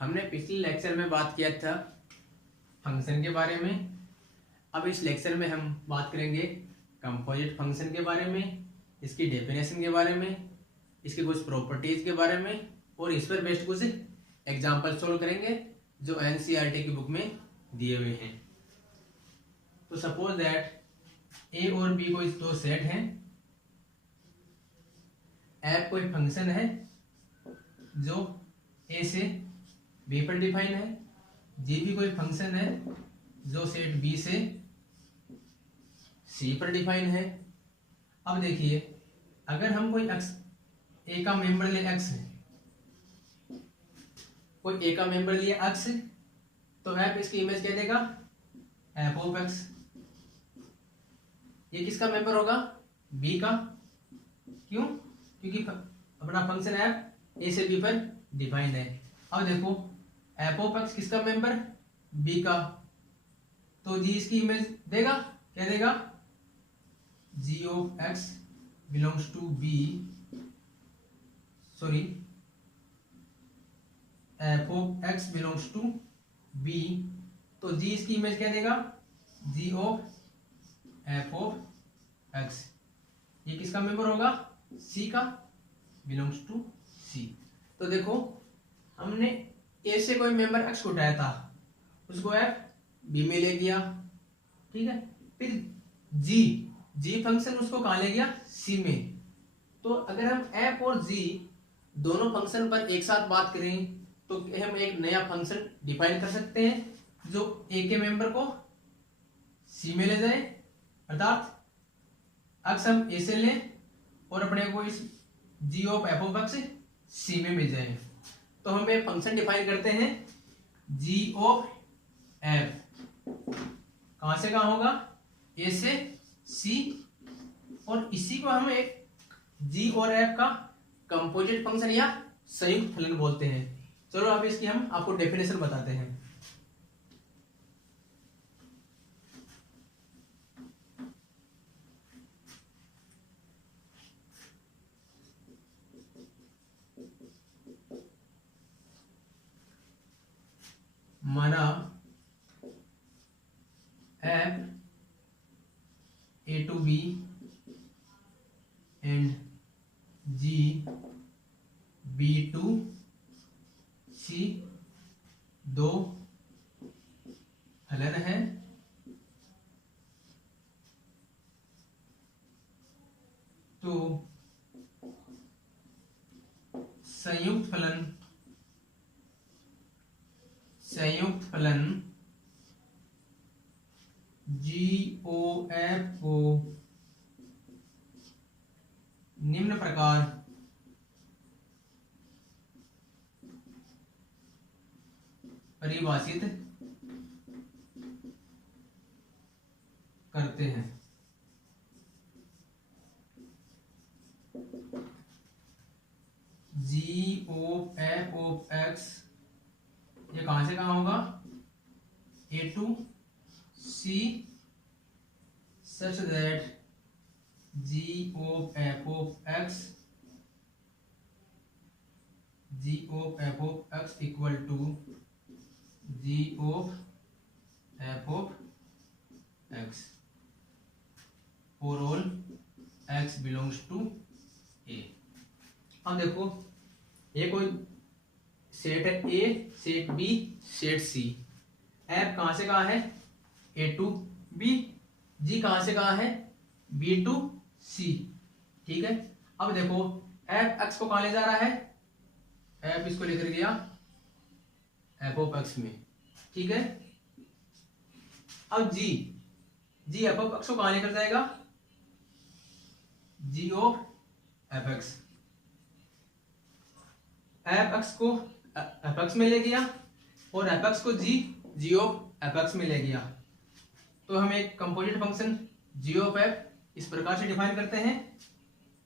हमने पिछले लेक्चर में बात किया था फंक्शन के बारे में। अब इस लेक्चर में हम बात करेंगे कंपोजिट फंक्शन के बारे में, इसकी डेफिनेशन के बारे में, इसकी कुछ प्रॉपर्टीज के बारे में और इस पर बेस्ड कुछ एग्जाम्पल सोल्व करेंगे जो एनसीईआरटी की बुक में दिए हुए हैं। तो सपोज दैट ए और बी कोई दो सेट हैं, एफ कोई फंक्शन है जो ए से बी पर डिफाइन है, जी भी कोई फंक्शन है जो सेट बी से सी पर डिफाइन है। अब देखिए, अगर हम कोई एक्स ए का मेंबर ले एक्स है, कोई ए का मेंबर लिया एक्स, तो एफ इसकी इमेज क्या देगा, एफ ऑफ एक्स। ये किसका मेंबर होगा, बी का। क्यों? क्योंकि अपना फंक्शन एफ ए से बी पर डिफाइंड है। अब देखो, एफ ऑफ एक्स किसका मेंबर, बी का, तो जी इसकी इमेज देगा, क्या देगा, G of X belongs to B, sorry F of X belongs to B, तो जी इसकी इमेज क्या देगा, G of F of x. ये किसका मेंबर होगा, सी का, बिलोंग्स टू सी। तो देखो, हमने ए से कोई मेंबर एक्स को उठाया था, उसको एफ बी में ले गया, ठीक है। फिर जी फंक्शन उसको कहां ले गया, सी में। तो अगर हम एफ और जी दोनों फंक्शन पर एक साथ बात करें तो हम एक नया फंक्शन डिफाइन कर सकते हैं जो ए के मेंबर को सी में ले जाए, अर्थात एक्स हम ए से लें और अपने को इस जी ऑफ एफ ऑफ एक्स सी में मिल जाए। तो हम एक फंक्शन डिफाइन करते हैं जी ऑफ एफ, कहां से कहां होगा, ए से सी, और इसी को हम एक जी और एफ का कंपोजिट फंक्शन या संयुक्त फलन बोलते हैं। चलो अब इसकी हम आपको डेफिनेशन बताते हैं। माना F A to B and G B to C दो फलन है, तो संयुक्त फलन जी ओ एफ को निम्न प्रकार परिभाषित करते हैं। G of F of x ये कहां से कहां होगा, A to C, such that G of F of X equal to ji of F of X for all X belongs to A. अब देखो, ये कोई सेट है A, set B, set C. F कहां से कहां है, ए टू बी, जी कहां से कहां है, बी टू सी, ठीक है। अब देखो, एफ एक्स को कहां ले जा रहा है, एफ इसको लेकर गया एफ ऑफ एक्स में, ठीक है। अब जी एफ ऑफ एक्स को कहां लेकर जाएगा, G of F X. F X को एफ एक्स में ले गया और एफ एक्स को जी ऑफ एफ एक्स में ले गया। तो हम एक composite function g of f इस प्रकार से डिफाइन करते हैं।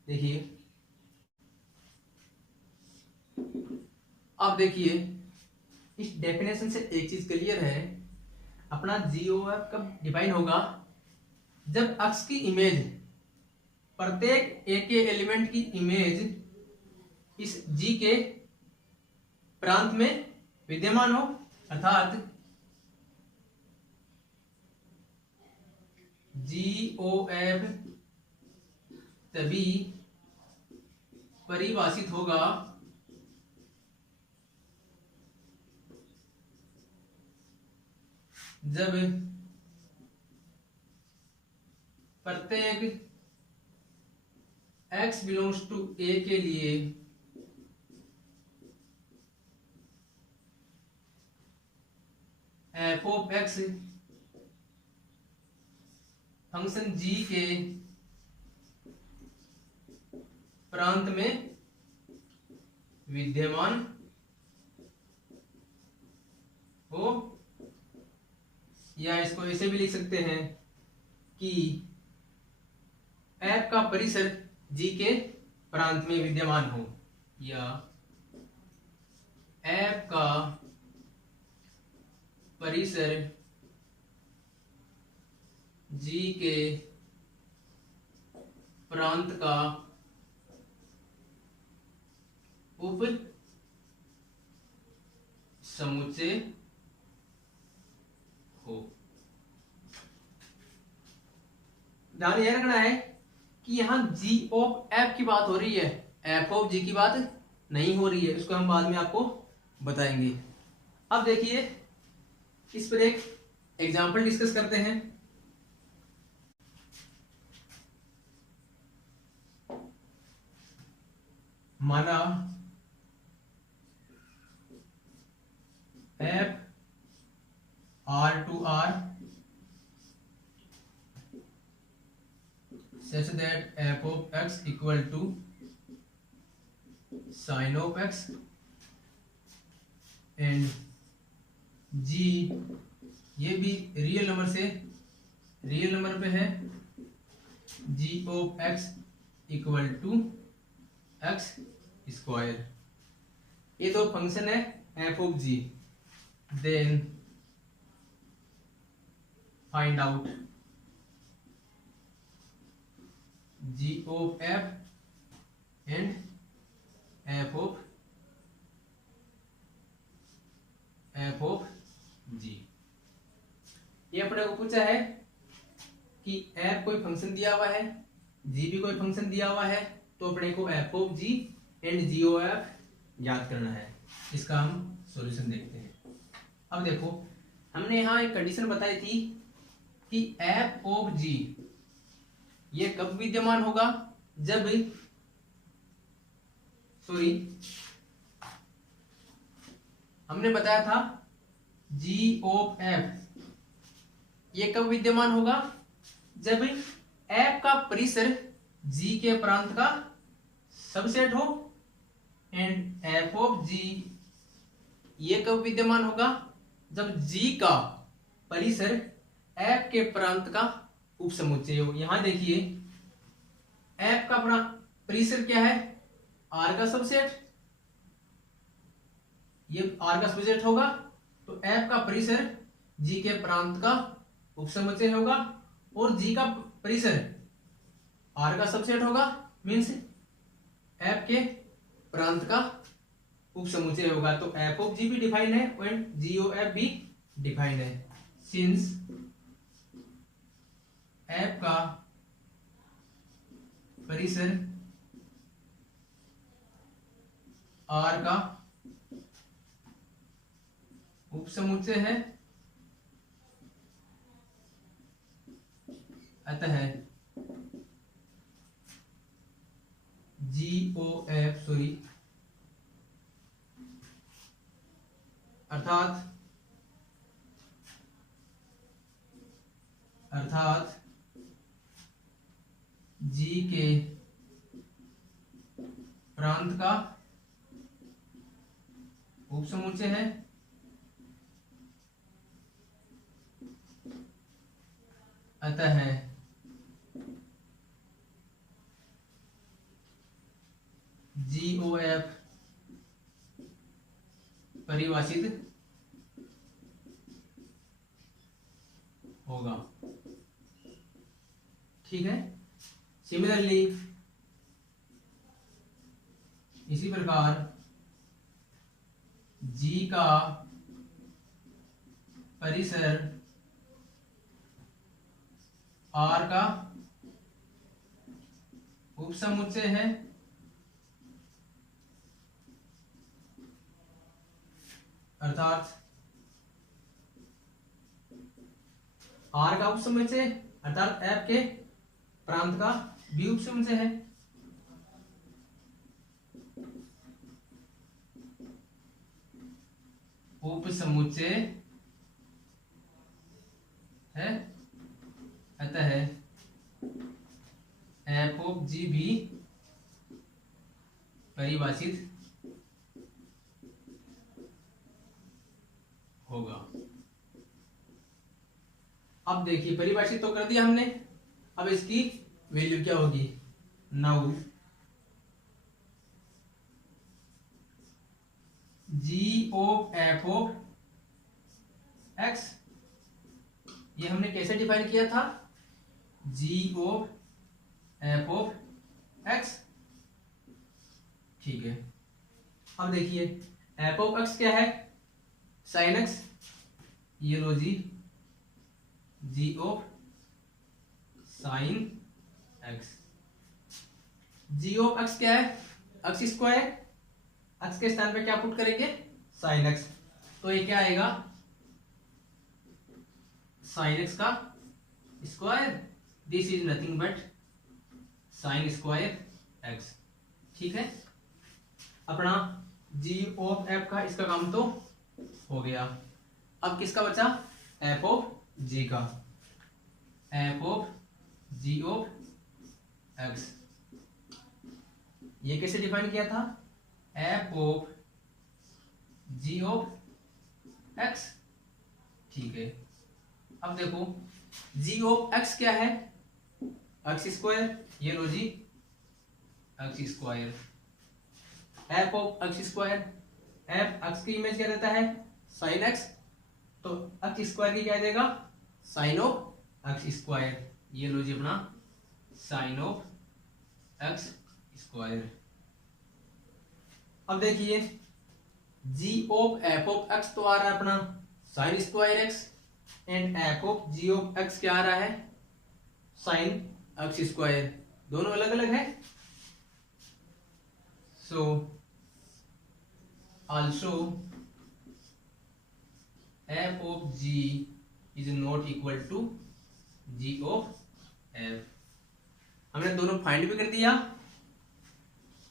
देखिए, अब देखिए, इस डेफिनेशन से एक चीज क्लियर है, अपना जी ऑफ एफ कब डिफाइन होगा, जब एक्स की इमेज, प्रत्येक ए के एलिमेंट की इमेज इस जी के प्रांत में विद्यमान हो, अर्थात GOF तभी परिभाषित होगा जब प्रत्येक x बिलोंग्स टू A के लिए f of x function g के प्रांत में विद्यमान हो, या इसको ऐसे भी लिख सकते हैं कि f का परिसर g के प्रांत में विद्यमान हो, या f का परिसर g के प्रांत का उप समुच्चय हो। ध्यान यह रखना है कि यहां g ऑफ f की बात हो रही है, f ऑफ g की बात नहीं हो रही है, इसको हम बाद में आपको बताएंगे। अब देखिए इस पर एक एग्जांपल डिस्कस करते हैं। माना f R2R such that f of x equal to sin of x and g ये भी रियल नंबर से रियल नंबर पे है, g of x equal to x square. ये दो फंक्शन है f of g। Then find out g of f and f of g। ये अपने को पूछा है कि f कोई फंक्शन दिया हुआ है, g भी कोई फंक्शन दिया हुआ है, तो अपने को f of g and g of f याद करना है। इसका हम सॉल्यूशन देखते हैं। अब देखो हमने यहाँ एक कंडीशन बताई थी कि f of g ये कब विद्यमान होगा, जब हमने बताया था g of f ये कब विद्यमान होगा, जब f का परिसर g के प्रांत का सबसेट हो, एंड f of g ये कब विद्यमान होगा, जब g का परिसर f के प्रांत का उपसमुच्चय हो। यहां देखिए f का परिसर क्या है, r का सबसेट, ये r का सबसेट होगा, तो f का परिसर g के प्रांत का उपसमुच्चय होगा, और g का परिसर r का सबसेट होगा, मीन्स f के प्रांत का उपसमुच्चय होगा। तो f ऑफ g भी डिफाइंड है एंड g ऑफ f भी डिफाइंड है। सिंस f का परिसर r का उपसमुच्चय है, अतः GOF अर्थात G के प्रांत का उपसमुच्चय है, अतः GOF परिभाषित होगा। ठीक है। सिमिलरली इसी प्रकार जी का परिसर आर का उपसमुच्चय है, अर्थात आर का उपसमुच्चय अर्थात एफ के प्रांत का बी उपसमुच्चय है। उपसमुच्चय है, अतः एफ ऑफ जी भी परिभाषित होगा। अब देखिए परिभाषित तो कर दिया हमने, अब इसकी वैल्यू क्या होगी। Now g of F of x, ये हमने कैसे डिफाइन किया था, g of F of x, ठीक है। अब देखिए एफ ऑफ एक्स क्या है, साइन एक्स, ये लो G of sine X. G of x क्या है, एक्स स्क्वायर, एक्स के स्थान पे क्या पुट करेंगे, साइन एक्स, तो ये क्या आएगा, साइन एक्स का square, this is nothing but sign square x, ठीक है। अपना जी ऑफ एफ का इसका काम तो हो गया। अब किसका बचा, एफ ऑफ जी का, f of ji of x, ये कैसे डिफाइन किया था, f of ji of x, ठीक है। अब देखो जी ऑफ एक्स क्या है, एक्स स्क्वायर, ये लो G X square, F of X square, F X की इमेज क्या देता है, साइन एक्स, तो एक्स स्क्वायर की क्या देगा, साइन ऑफ एक्स स्क्वायर, ये लो जी अपना साइन ऑफ एक्स स्क्वायर। अब देखिए g of F of x तो आ रहा है अपना sine square x, and f of ji of x क्या आ रहा है, साइन एक्स स्क्वायर, दोनों अलग अलग है। So also f of g is not equal to ji of f, हमने दोनों फाइंड भी कर दिया,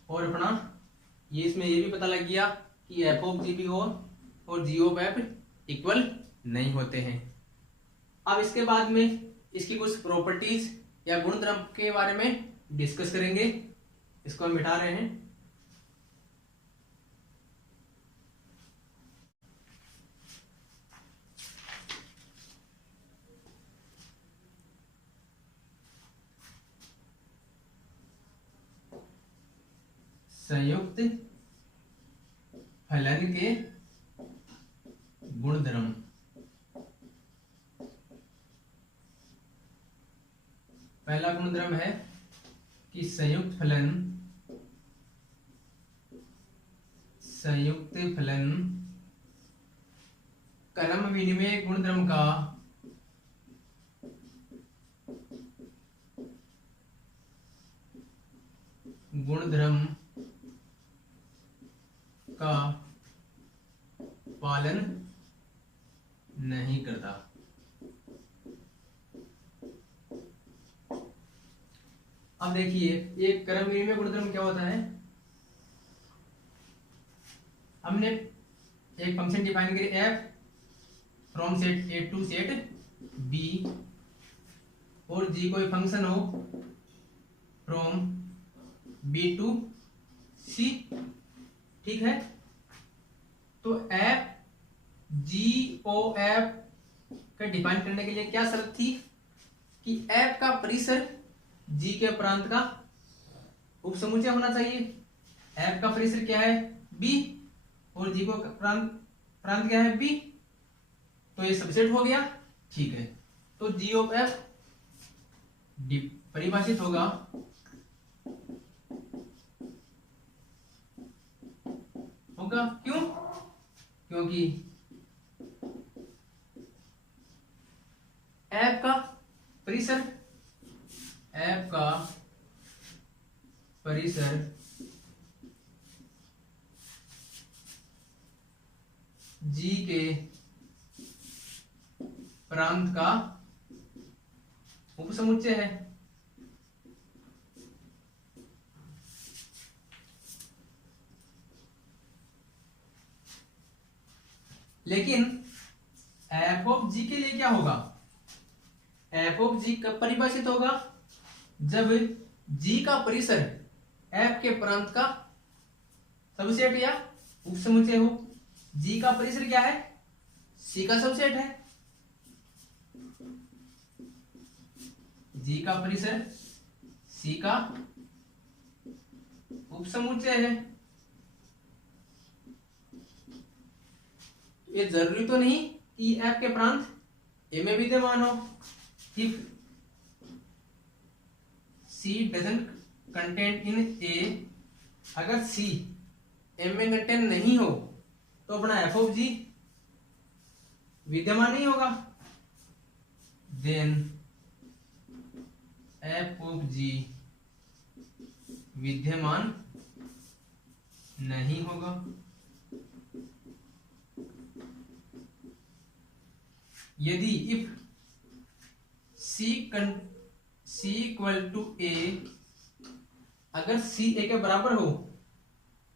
और अपना ये इसमें ये भी पता लग गया कि एफ ऑफ जी भी हो और जी ऑफ एफ इक्वल नहीं होते हैं। अब इसके बाद में इसकी कुछ प्रॉपर्टीज या गुणधर्म के बारे में डिस्कस करेंगे, इसको हम मिटा रहे हैं। संयुक्त फलन के गुणधर्म, पहला गुणधर्म है कि संयुक्त फलन क्रम विनिमय गुणधर्म का पालन नहीं करता। अब देखिए एक क्रम विनिमय गुणधर्म क्या होता है, हमने एक फंक्शन डिफाइन करी F from set A to set B, और जी कोई फंक्शन हो फ्रॉम बी टू सी, ठीक है। तो एफ जी ओ एफ का डिफाइन करने के लिए क्या शर्त थी कि एफ का परिसर जी के प्रांत का उपसमुच्चय होना चाहिए। एफ का परिसर क्या है, बी, और जी को प्रांत क्या है, बी, तो ये सबसेट हो गया, ठीक है। तो जी ऑफ एफ परिभाषित होगा क्यों, क्योंकि एफ का परिसर जी के प्रांत का उपसमुच्चय है। लेकिन एफ ऑफ जी के लिए क्या होगा? एफ ऑफ जी कब परिभाषित होगा? जब जी का परिसर एफ के प्रांत का सबसेट या उपसमुच्चय हो। जी का परिसर क्या है? सी का सबसेट है। जी का परिसर सी का उपसमुच्चय है। ये जरूरी तो नहीं कि एफ के प्रांत ए में विद्यमान हो। If C doesn't content in A, अगर सी एम में कंटेंट नहीं हो तो अपना एफ ऑफ जी विद्यमान नहीं होगा। देन एफ ऑफ जी विद्यमान नहीं होगा। यदि इफ सी इक्वल टू ए, अगर सी ए के बराबर हो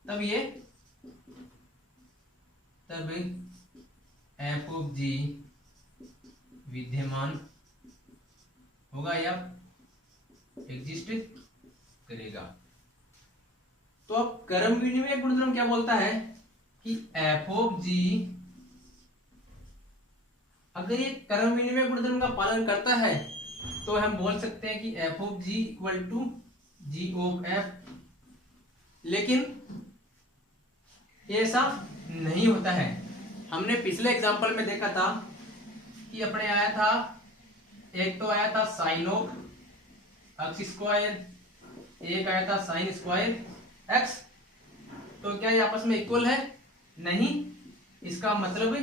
तब एफ ऑफ जी विद्यमान होगा या एग्जिस्ट करेगा। तो अब क्रम विनिमय गुणधर्म क्या बोलता है कि एफ ऑफ जी, अगर ये क्रम विनिमय गुणधर्म का पालन करता है तो हम बोल सकते हैं कि f of g equal to ji of f. लेकिन ऐसा नहीं होता है। हमने पिछले एग्जांपल में देखा था कि अपने आया था, एक तो आया था साइन ऑफ एक्स स्क्वायर, एक आया था साइन स्क्वायर एक्स। तो क्या ये आपस में इक्वल है? नहीं। इसका मतलब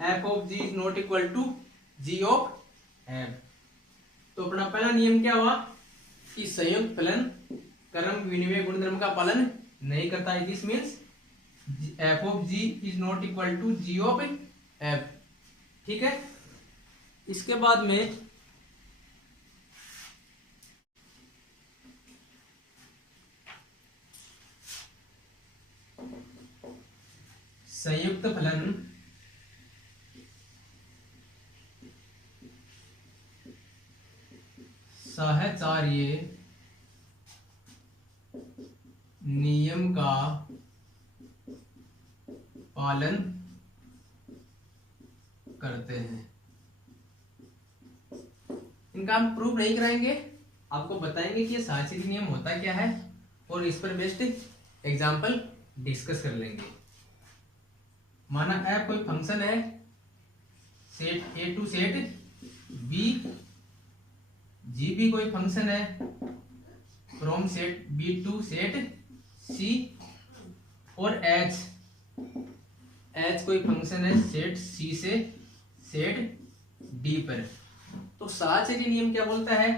f of g is not equal to ji of f. तो अपना पहला नियम क्या हुआ कि संयुक्त फलन क्रम विनिमय गुणधर्म का पालन नहीं करता है। This means f of g is not equal to ji of f. ठीक है। इसके बाद में संयुक्त फलन साहचर्य नियम का पालन करते हैं। इनका हम प्रूफ नहीं कराएंगे, आपको बताएंगे कि ये साहचर्य नियम होता क्या है और इस पर बेस्ड एग्जांपल डिस्कस कर लेंगे। माना एफ कोई फंक्शन है, set A to set B, G भी कोई फंक्शन है from set B to set C, और एच कोई फंक्शन है सेट सी से सेट डी पर। तो साहचर्य नियम क्या बोलता है?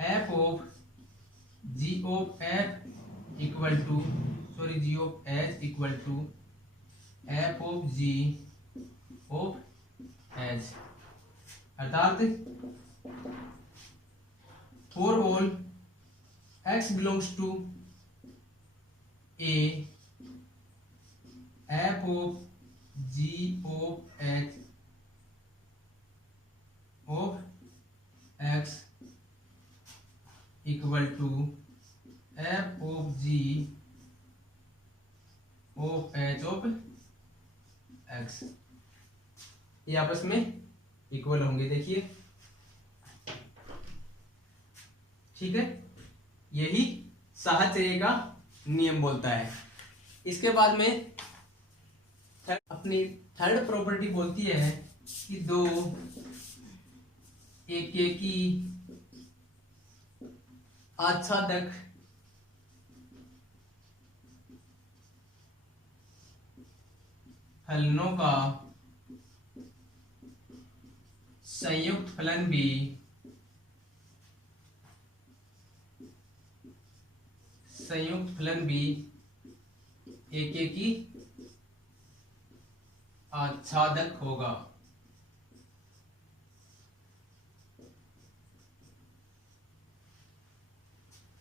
F of ji of F equal to ji of H equal to F of ji of H. अर्थात for all X belongs to A, F of ji of H of X equal to F of ji of H of x. ये आपस में equal होंगे। देखिए, ठीक है, यही साहचर्य का नियम बोलता है। इसके बाद में अपनी थर्ड प्रॉपर्टी बोलती है कि दो एकेकी आच्छादक फलनों का संयुक्त फलन भी एकेकी आच्छादक होगा।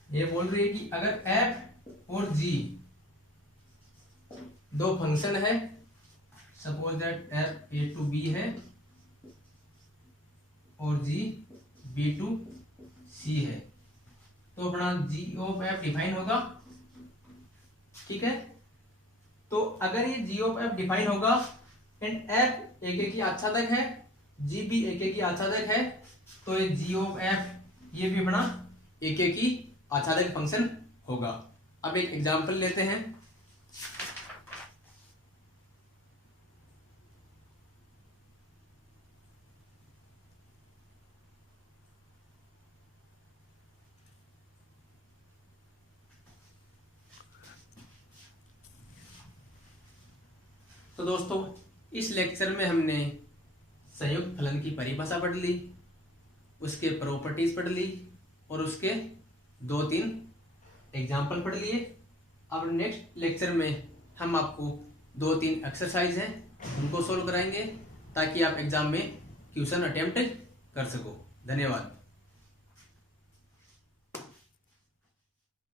ये बोल रही है कि अगर f और g दो फंक्शन है, suppose that f a to b है और g b to c है, तो अपना g of f डिफाइन होगा। ठीक है, तो अगर ये g of f डिफाइन होगा एंड f एकेकी आच्छादक है, g भी एकेकी आच्छादक है, तो ये g of f ये भी अपना एकेकी आच्छादक फंक्शन होगा। अब एक एग्जांपल लेते हैं। तो दोस्तों, इस लेक्चर में हमने संयुक्त फलन की परिभाषा पढ़ ली, उसके प्रॉपर्टीज पढ़ ली और उसके 2-3 एग्जाम्पल पढ़ लिए। अब नेक्स्ट लेक्चर में हम आपको 2-3 एक्सरसाइज हैं उनको सोल्व कराएंगे ताकि आप एग्जाम में क्वेश्चन अटेम्प्ट कर सको। धन्यवाद।